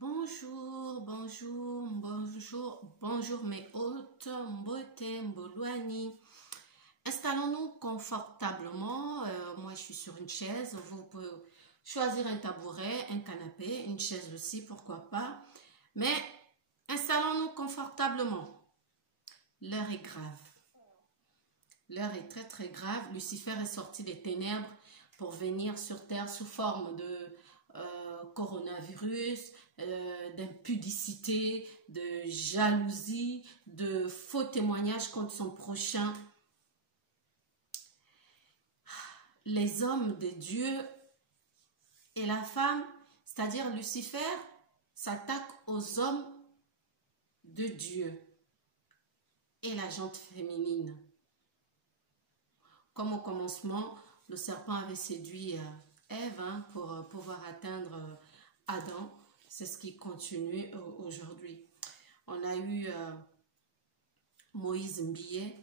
Bonjour, bonjour, bonjour, bonjour mes hôtes, Mbote, Mbolwani. Installons-nous confortablement. Moi, je suis sur une chaise. Vous pouvez choisir un tabouret, un canapé, une chaise aussi, pourquoi pas. Mais installons-nous confortablement. L'heure est grave. L'heure est très très grave. Lucifer est sorti des ténèbres pour venir sur terre sous forme de coronavirus, d'impudicité, de jalousie, de faux témoignages contre son prochain. Les hommes de Dieu et la femme, c'est-à-dire Lucifer, s'attaque aux hommes de Dieu et la gente féminine. Comme au commencement, le serpent avait séduit Ève pour pouvoir atteindre Adam. C'est ce qui continue aujourd'hui. On a eu Moïse Mbiye,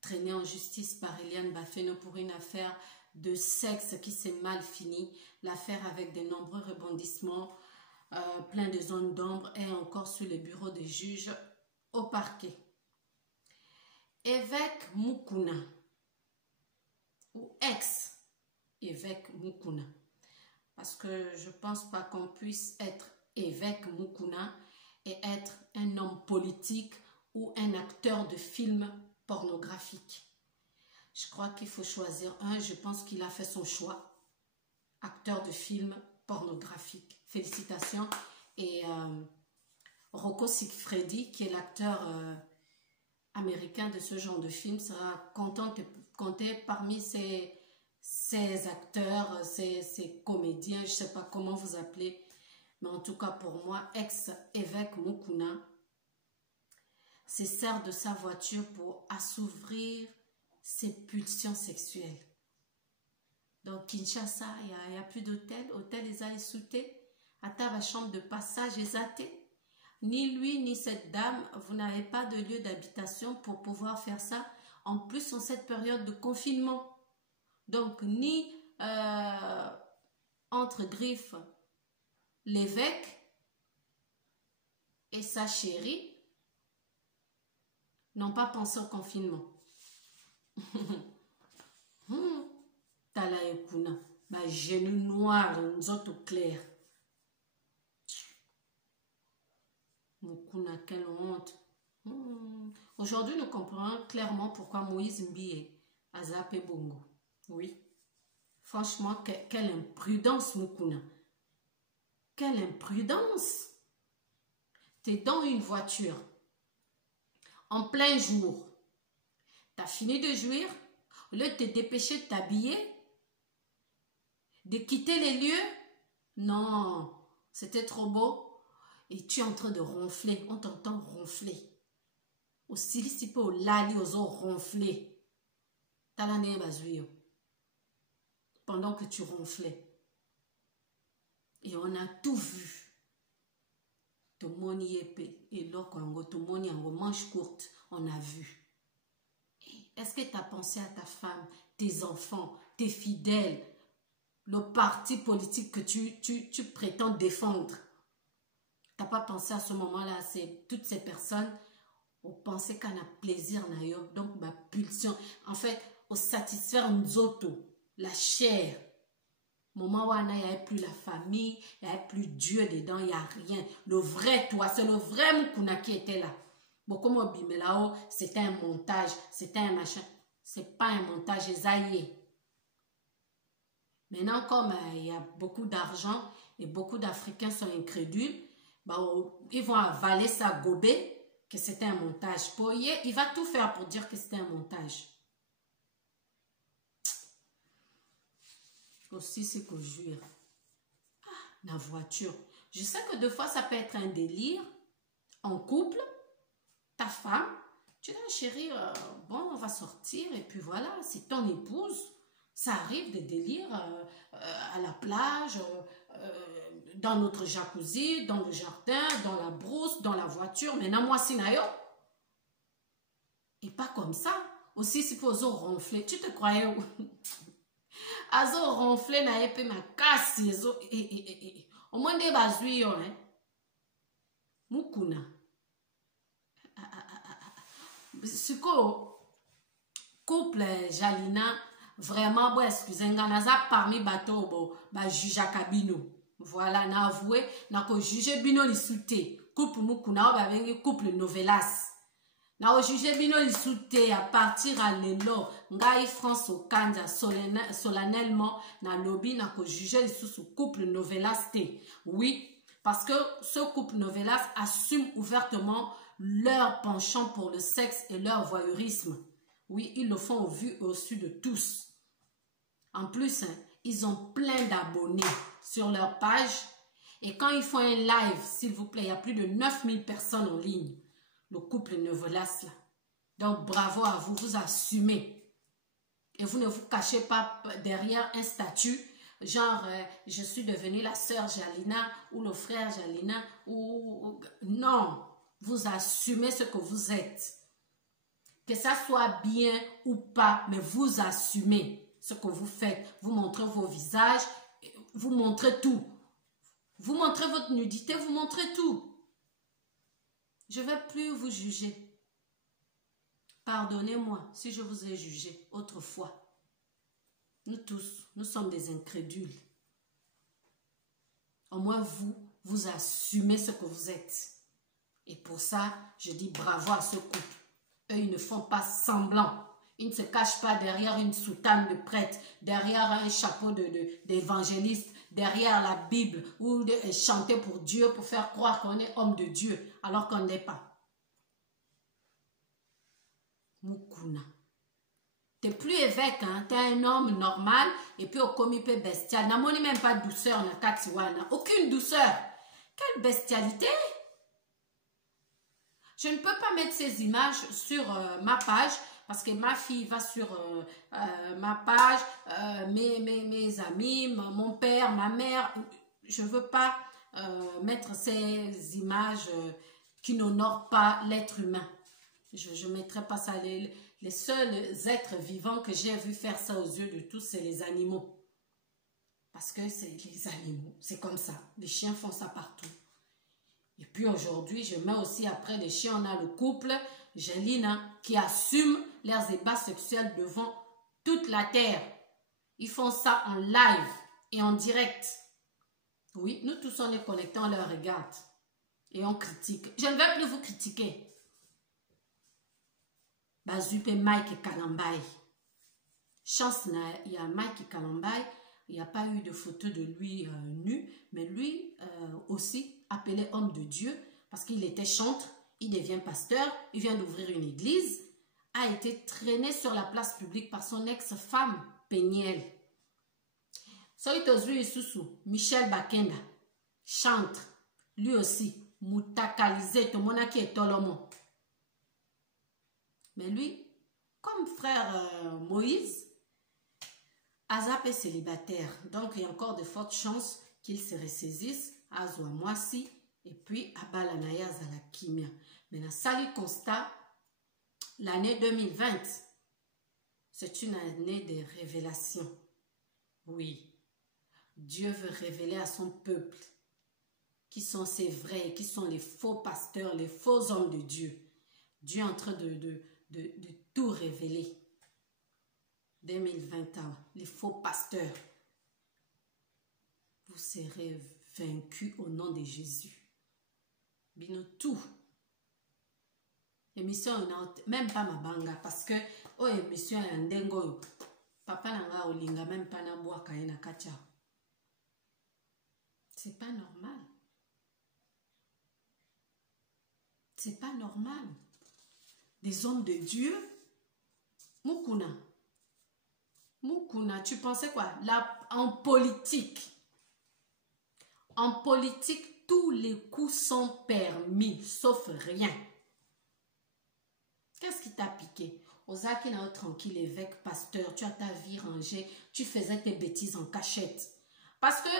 traîné en justice par Eliane Bafeno pour une affaire de sexe qui s'est mal finie. L'affaire avec de nombreux rebondissements, plein de zones d'ombre et encore sur les bureaux des juges au parquet. Évêque Mukuna, ou ex-évêque Mukuna, parce que je ne pense pas qu'on puisse être évêque Mukuna et être un homme politique ou un acteur de film pornographique. Je crois qu'il faut choisir un. Je pense qu'il a fait son choix. Acteur de film pornographique. Félicitations. Et Rocco Siffredi, qui est l'acteur américain de ce genre de film, sera content de compter parmi ces acteurs, ces comédiens, je ne sais pas comment vous appelez, mais en tout cas pour moi, ex-évêque Mukuna se sert de sa voiture pour assouvir ses pulsions sexuelles. Donc Kinshasa, il n'y a plus d'hôtel, hôtel les a essoutés, à ta chambre de passage exaté. Ni lui ni cette dame, vous n'avez pas de lieu d'habitation pour pouvoir faire ça. En plus, en cette période de confinement. Donc, ni entre griffes, l'évêque et sa chérie n'ont pas pensé au confinement. Tala ekuna, ma genou noir, nzoto clair. Mukuna, quelle honte. Aujourd'hui, nous comprenons clairement pourquoi Moïse Mbiye a zappé Bongo. Oui. Franchement, quelle imprudence, Mukuna. Quelle imprudence. Tu es dans une voiture, en plein jour. Tu as fini de jouir. Au lieu de te dépêcher de t'habiller, de quitter les lieux. Non, c'était trop beau. Et tu es en train de ronfler. On t'entend ronfler. Aussi, si tu peux lali aux os ronfler. Talane bazuyo. Pendant que tu ronflais. Et on a tout vu. Tomoni épée. Et l'okango, tomoni ango, manche courte. On a vu. Est-ce que tu as pensé à ta femme, tes enfants, tes fidèles, le parti politique que tu prétends défendre? Tu n'as pas pensé à ce moment-là, c'est toutes ces personnes ont pensé qu'on a plaisir, donc ma pulsion. En fait, au satisfaire nzoto, la chair. Moment où il n'y avait plus la famille, il n'y avait plus Dieu dedans, il n'y a rien. Le vrai toi, c'est le vrai Mukuna qui était là. Bon, comme au Bimelao, c'était un montage, c'était un machin. C'est pas un montage, Esaïe. Maintenant, comme il y a beaucoup d'argent et beaucoup d'Africains sont incrédules, bah, ils vont avaler ça gobé que c'était un montage. Poye, il va tout faire pour dire que c'était un montage. Aussi, c'est que jure. La voiture. Je sais que des fois, ça peut être un délire. En couple, ta femme, tu dis, chérie, bon, on va sortir. Et puis voilà, c'est ton épouse. Ça arrive des délires à la plage, dans notre jacuzzi, dans le jardin, dans la brousse, dans la voiture. Maintenant, moi, sinayo. Et pas comme ça. Aussi, si faut ronfler. Tu te croyais où? Azo ronfler na epe ma casse. Au moins des bazuilles, hein. Mukuna. Ce couple Jalina, vraiment, bon, excusez-moi, naza parmi bateau, bon, bah, juge à cabino. Voilà, na avoué, na ko juge bino li soute. Couple Mukuna, bah, couple Novelas. Na o juge bino li soute à partir à l'élo, ngai France au Kanja, solennellement, na lobby, na ko juge li sous couple Novelas te. Oui, parce que ce couple Novelas assume ouvertement leur penchant pour le sexe et leur voyeurisme. Oui, ils le font au vu et au su de tous. En plus, hein, ils ont plein d'abonnés sur leur page. Et quand ils font un live, s'il vous plaît, il y a plus de 9000 personnes en ligne. Le couple Novelas là. Donc, bravo à vous, vous assumez. Et vous ne vous cachez pas derrière un statut. Genre, je suis devenue la sœur Jalina ou le frère Jalina. Non, vous assumez ce que vous êtes. Que ça soit bien ou pas, mais vous assumez ce que vous faites. Vous montrez vos visages, vous montrez tout. Vous montrez votre nudité, vous montrez tout. Je ne vais plus vous juger. Pardonnez-moi si je vous ai jugé autrefois. Nous tous, nous sommes des incrédules. Au moins vous assumez ce que vous êtes. Et pour ça, je dis bravo à ce couple. Eux, ils ne font pas semblant. Ils ne se cachent pas derrière une soutane de prêtre, derrière un chapeau d'évangéliste, derrière la Bible, ou de chanter pour Dieu, pour faire croire qu'on est homme de Dieu, alors qu'on n'est pas. Mukuna. Tu n'es plus évêque, hein? Tu es un homme normal, et puis au comité bestial. N'a même pas de douceur, aucune douceur. Quelle bestialité! Je ne peux pas mettre ces images sur ma page parce que ma fille va sur ma page, mes amis, mon père, ma mère. Je ne veux pas mettre ces images qui n'honorent pas l'être humain. Je ne mettrai pas ça. Les seuls êtres vivants que j'ai vu faire ça aux yeux de tous, c'est les animaux. Parce que c'est les animaux, c'est comme ça. Les chiens font ça partout. Et puis aujourd'hui, je mets aussi après les chiens, on a le couple Jalina qui assume leurs ébats sexuels devant toute la terre. Ils font ça en live et en direct. Oui, nous tous on est connectés, on leur regarde et on critique. Je ne vais plus vous critiquer. Bazupe Mike Kalambay. Chance, il y a Mike Kalambay. Il n'y a pas eu de photo de lui nu, mais lui aussi, appelé homme de Dieu, parce qu'il était chantre, il devient pasteur, il vient d'ouvrir une église, a été traîné sur la place publique par son ex-femme, Péniel. Soitozui Isusu, Michel Bakenda, chantre, lui aussi, Moutakalisé, Tomonaki et Tolomo. Mais lui, comme frère Moïse, Azap est célibataire, donc il y a encore de fortes chances qu'il se ressaisisse à Zouamouassi et puis à Balanaya Zalakimia. Mais dans Sali Constat, l'année 2020, c'est une année de révélation. Oui, Dieu veut révéler à son peuple qui sont ces vrais, qui sont les faux pasteurs, les faux hommes de Dieu. Dieu est en train de tout révéler. 2021, les faux pasteurs, vous serez vaincus au nom de Jésus. Bino tout. Émission, même pas ma banga, parce que, oh, émission, ndengo, papa nanga olinga, même pas na bois kaena kacha. C'est pas normal. C'est pas normal. Des hommes de Dieu, Mukuna. Mukuna, tu pensais quoi? En politique, tous les coups sont permis, sauf rien. Qu'est-ce qui t'a piqué? Ozaki n'a tranquille, évêque, pasteur, tu as ta vie rangée, tu faisais tes bêtises en cachette. Parce que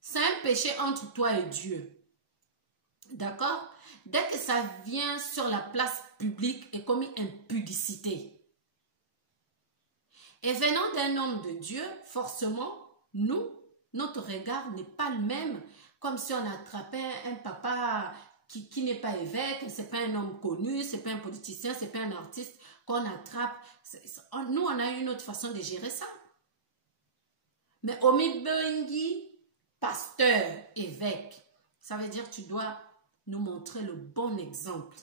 c'est un péché entre toi et Dieu. D'accord? Dès que ça vient sur la place publique et comme une impudicité. Et venant d'un homme de Dieu, forcément, notre regard n'est pas le même. Comme si on attrapait un papa qui n'est pas évêque, c'est pas un homme connu, c'est pas un politicien, c'est pas un artiste qu'on attrape. Nous, on a une autre façon de gérer ça. Mais Omi Bengi, pasteur, évêque, ça veut dire que tu dois nous montrer le bon exemple.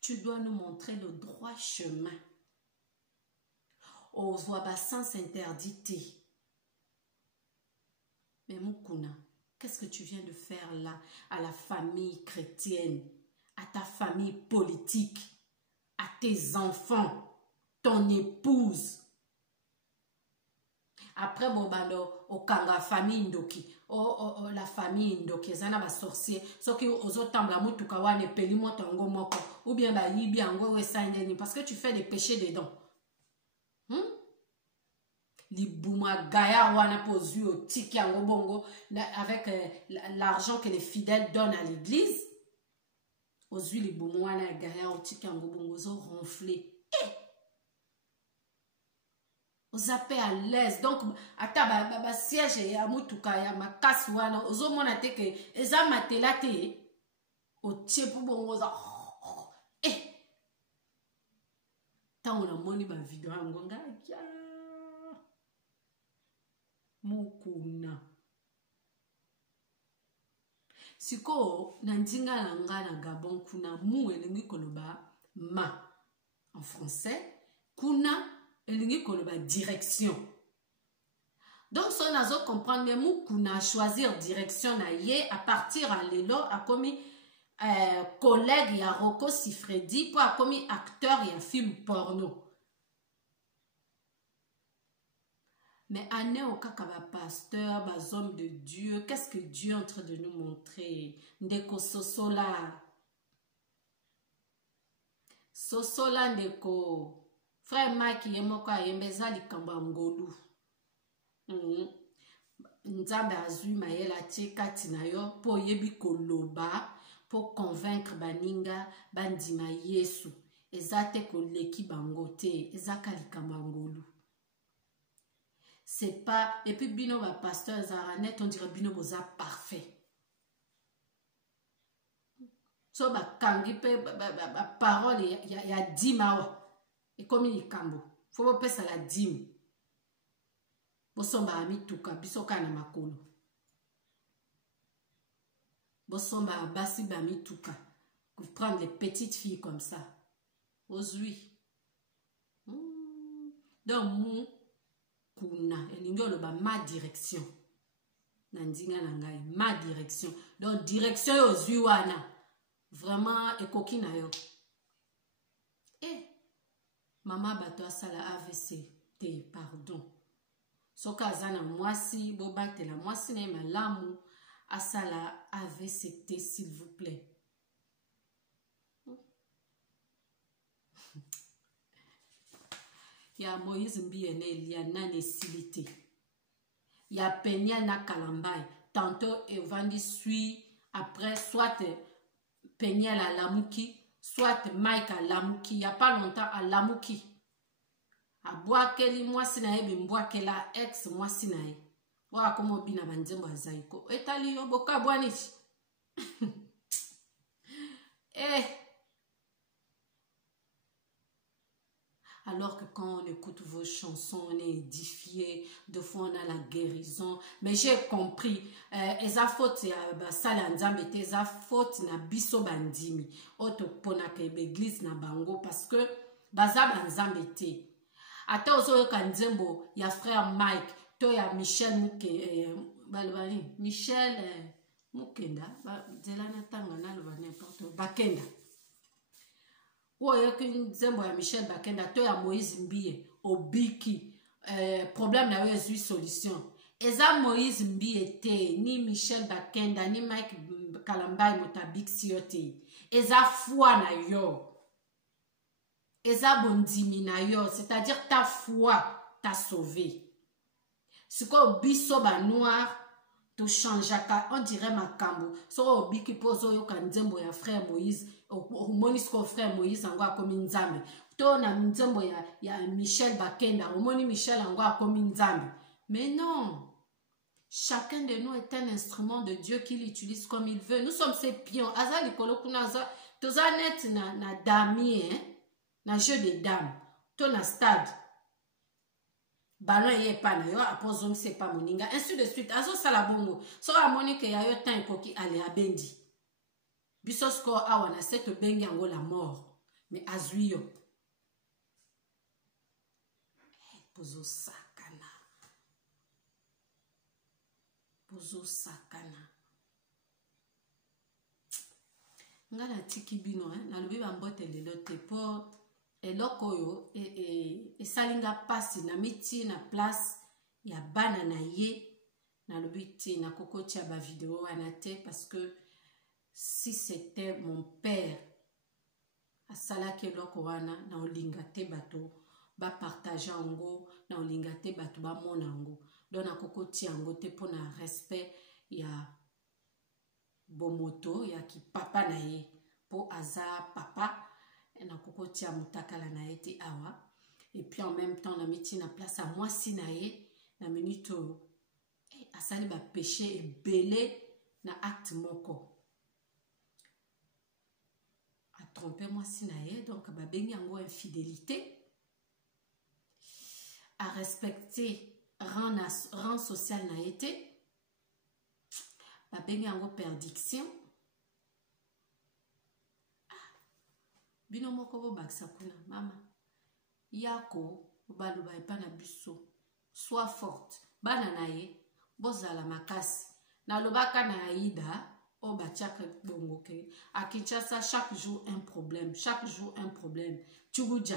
Tu dois nous montrer le droit chemin. Aux voix sans interdité. Mais Mukuna, qu'est-ce que tu viens de faire là à la famille chrétienne, à ta famille politique, à tes enfants, ton épouse? Après, au Kanga, famille Ndoki, la famille Ndoki, zana ba sorcier, so ki ozo tamba mutuka wane peli moto ngo moko, ou bien ba yibi ango we saindeni, parce que tu fais des péchés dedans. Libouma gaya wana pozu au tiki ango bongo, avec l'argent que les fidèles donnent à l'église. Aux huiles libouma wana gaya au tiki ango bongo, zo ronflé. Aux appels à l'aise. Donc, à siège et à mutuka ya ma casse wana, aux hommes on que eza matelate au tie pour bongo za. Tant on a moni ba vidéo angonga ya Mukuna. Siko nandinga langa na Gabon kuna mu elingi koloba ma en français, kuna elingi koloba direction. Donc so nazo comprendre Mukuna choisir direction na ye à partir à lelo a commis collègue ya Rocco Siffredi pour a commis acteur et un film porno. Mais année au kakaba pasteur, bas homme de Dieu, qu'est-ce que Dieu est en train de nous montrer? Ndeko sosola. Sosola ndeko. Frère Mike yemoka yembeza likamba ngolu. Nzambe azui mayela cheka tinayo po yebi koloba pour convaincre baninga bandima Yesu. Ezate koleki bangote, ezaka likamba ngolu. C'est pas, et puis bino ba pasteur Zaranet, on dirait bino boza parfait. So ba kangi pe ba parole ya dimawa. Et comme il kambo, faut pas passer la dîme. Bosomba ami tuka bisoka na makolo. Bosomba basi bami tuka. Vous prendre les petites filles comme ça. Ozui. Donc mou kuna elingo loba ma direction. Nandinga nangai ma direction. Donc direction ozui wana. Vraiment ekoki na yo. Maman bato asala AVC te pardon. Soka azana mwasi bobate la mwasi na malamu asala AVC te s'il vous plaît. Ya Moïse Mbiene Elia nane silité. Ya Peniel na Kalambay. Tantôt Evandi suit après soit Peniel à Lamouki, soit Mike à Lamouki. Il n'y a pas longtemps à Lamouki. A Boakeli moi sinae bimboakela ex moi sinae. Wa komo bina banzembo azaiko. Etali yo boka bwaniti. Alors que quand on écoute vos chansons, on est édifié. De fois, on a la guérison. Mais j'ai compris. Eza faute basala nzambe te eza faute na biso bandimi. Oto pona ke l'église na bango parce que baza banzambe te. Ata ozo kanzembo ya frère Mike to ya Michel Muke balbani Michel Mukenda zelana tanga na lo n'importe Bakenda. Oyo kinzembo ya Michel Bakenda to ya Moïse Mbie obiki problème na yo ezui solution. Eza Moïse Mbie te ni Michel Bakenda ni Mike Kalambay motabik siote. Eza foi na yo. Eza bondimi na yo, c'est-à-dire ta foi t'a sauvé. Si ko biso ba noir to changeaka, on dirait makambo. So obi ki pozo yo kanzembo ya frère Moïse, o monisko frère Moïse angwa komi nzambe. To na nzembo ya Michel Bakenda, o moni Michel angwa komi nzambe. Mais non. Chacun de nous est un instrument de Dieu qu'il utilise comme il veut. Nous sommes ses pions. Aza likolo kuna aza. Toza net na damier, hein? Na jeu de dames. To na stade. Ballon ye pa na yo. Apozom se pa moninga. Ainsi de suite. Azo salabongo. So a monique ya yo tan koki ale abendi. Bisosko awana cette bengi ango la mort. Mais azuyo. Pozo sakana. Pozo sakana. Nga na tiki bino, na lobi bambote lelo te po eloko yo esalinga pasi na miti na place ya bana na ye na lobi te na koko tia ba video wana te parce que si c'était mon père asalaki eloko wana na olinga te bato ba partage yango na olinga te bato ba mona yango donc na koko tia yango te po na respect ya bomoto ya ki papa na ye po aza papa na koko tia mutakala na ye te awa et puis en même temps na miti na place à moi si na ye na minute asali ba péché ebele na acte moko a trompé moi si na ye donc ba bengi yango infidélité à respecter rang social na ye te ba bengi yango perdiction. Bino moko bo baksa kuna mama yako baloba epa na biso sois forte bana na ye bozala makasi na lobaka na Aïda o batiaka bongo ke à Kinshasa chaque jour un problème Tchougoudja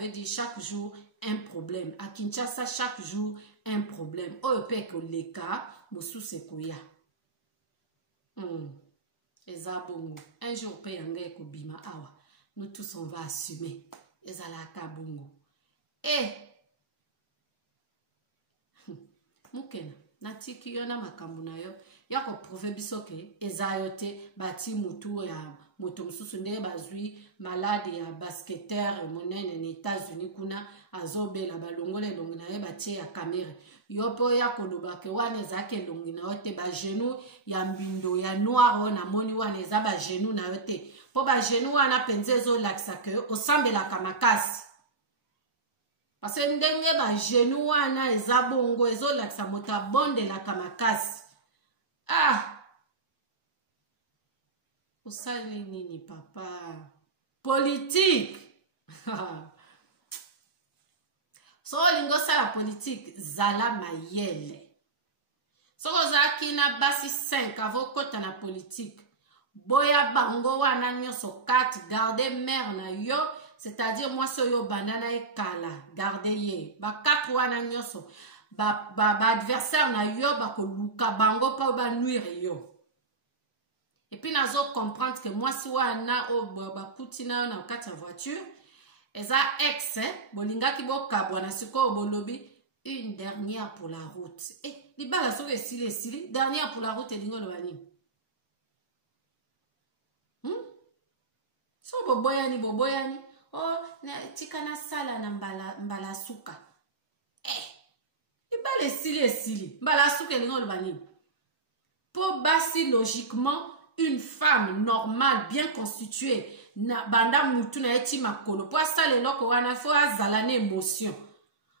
veut dire chaque jour un problème à Kinshasa chaque jour un problème o peko leka mosusu koya Ezabongo. Un jour, payanga eko bima awa. Nous tous, on va assumer. Ezalaka bongo. Mukena. Natiki yona makamuna yo. Yako prouve bisoke. Ezayote. Bati mutu ya moto msusu nde bazui. Malade ya basketteur. Monene na États-Unis kuna. Azobe la balongole longina ye batie ya kamera. Yopo ya kolobake wane zake longi na yote ba genou ya mbindo ya noir na moni wane za ba genou na yote po ba genou wana penzezo laksa ke osambela kamakasi parce ndenge ba genou wana eza bongo ezo laksa mota bonde la kamakasi osali nini papa politique so lingo sala politique zala mayele soko zaki na basi 5 avokota na politique boya bango wana nyoso 4 garder mère na yo c'est-à-dire moi so yo banana ekala garder ye ba 4 wana nyoso ba adversaire na yo ba ko luka bango pa ba nuire yo et puis nazo comprendre que moi si wana o ba kutina na 4 voiture eza ex bolinga ki bokabwa na siko bolobi une dernière pour la route libala so esili dernière pour la route elingo lo bani so boboyani na tika na sala na mbala suka libala esili mbala suka elingo lo bani po basi logiquement une femme normale bien constituée na banda mutu na eti makolo po asala eloko wana fo azala na émotion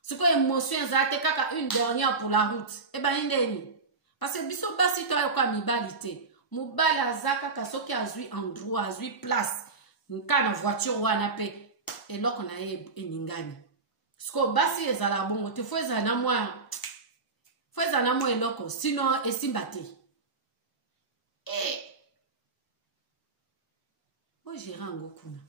siko émotion ezala kaka une dernière pour la route ndeni parce que biso basi to ayo kwa mibali te mobali aza kaka soki azwi endroit azwi place nka na voiture wana pe eloko na ye eningani siko basi ezala bongo te fo ezala na mwa eloko sinon esimba te Gérer un kuna.